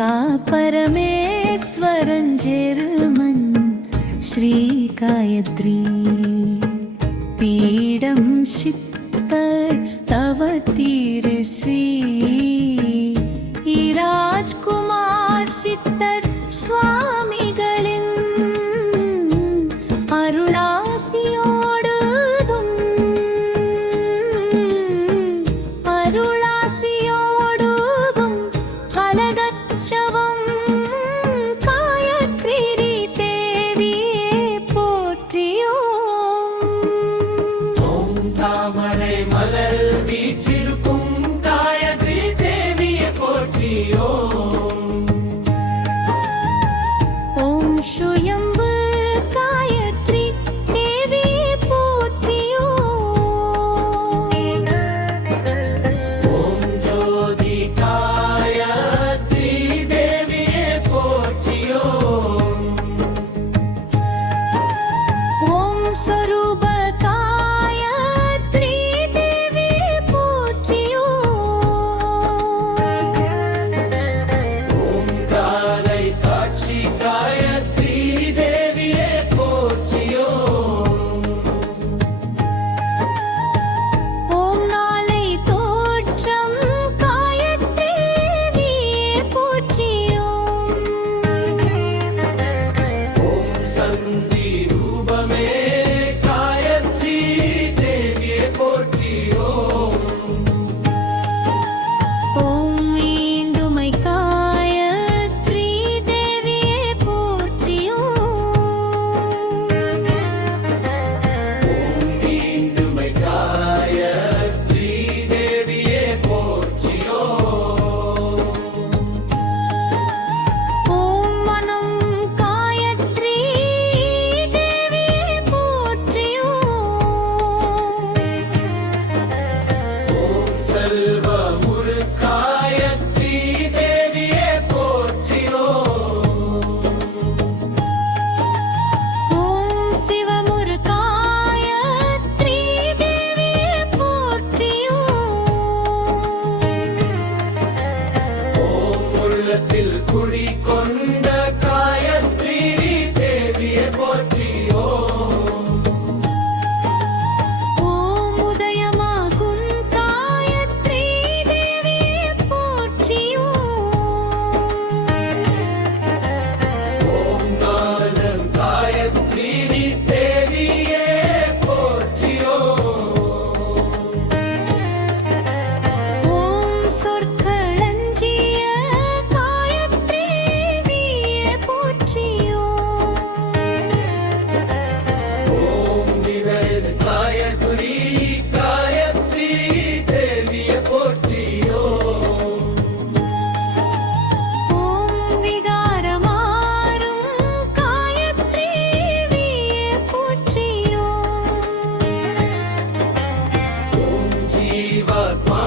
का परमेश्वरन जर्मन श्री गायत्री पीडं शित्तर तव तीर श्री राजकुमार शित्तर स्वामिகளின் அருளாசியோடும் கலகச்சவம் காயத்ரி தேவியே போற்றியோம். ஓம் தாமரை மலர் வீற்றிருக்கும் காயத்ரி தேவியே போற்றியோம். ஓம் சுயம்பு காயத்ரி தேவியே போற்றியோம். ஓம் ஜோதி காயத்ரி தேவியே போற்றியோம். ஓம் ஸ்வரூப காயத்ரி தேவியே போற்றியோம். ஓம் காலை காட்சி காயத்ரி தேவியே போற்றியோம். ஓம் நாளை தோற்றம் காயத்ரி தேவியே போற்றியோம். ஓம் சந்தி ரூபமே காயத்ரி தேவியே போற்றியோம். ஓம் மீண்டுமை காயத்ரி தேவியே போற்றியோம். ஓம் மீண்டுமை காயத்ரி தேவியே போற்றியோம். ஓம் மனம் காயத்ரி தேவியே போற்றியோம். ஓம் செல்வமுரு காயத்ரி தேவியே போற்றியோம். ஓம் சிவமுரு காயத்ரி தேவியே போற்றியோம். ஓம் உள்ளத்தில் குடி கொண்ட காயத்ரி தேவியே போற்றியோம். ஓம் உதயமாகும் காயத்ரி தேவியே போற்றியோம். ஓம் நாதன் காயத்ரி தேவியே போற்றியோம். ஓம் சொற்களஞ்சிய காயத்ரி தேவியே போற்றியோம். ஓம் விவேக காயத்ரி காயத்ரி தேவியே போற்றியோம். ஓம் விகாரமாறும் காயத்ரி தேவியே போற்றியோம். ஓம் ஜீவாத்மா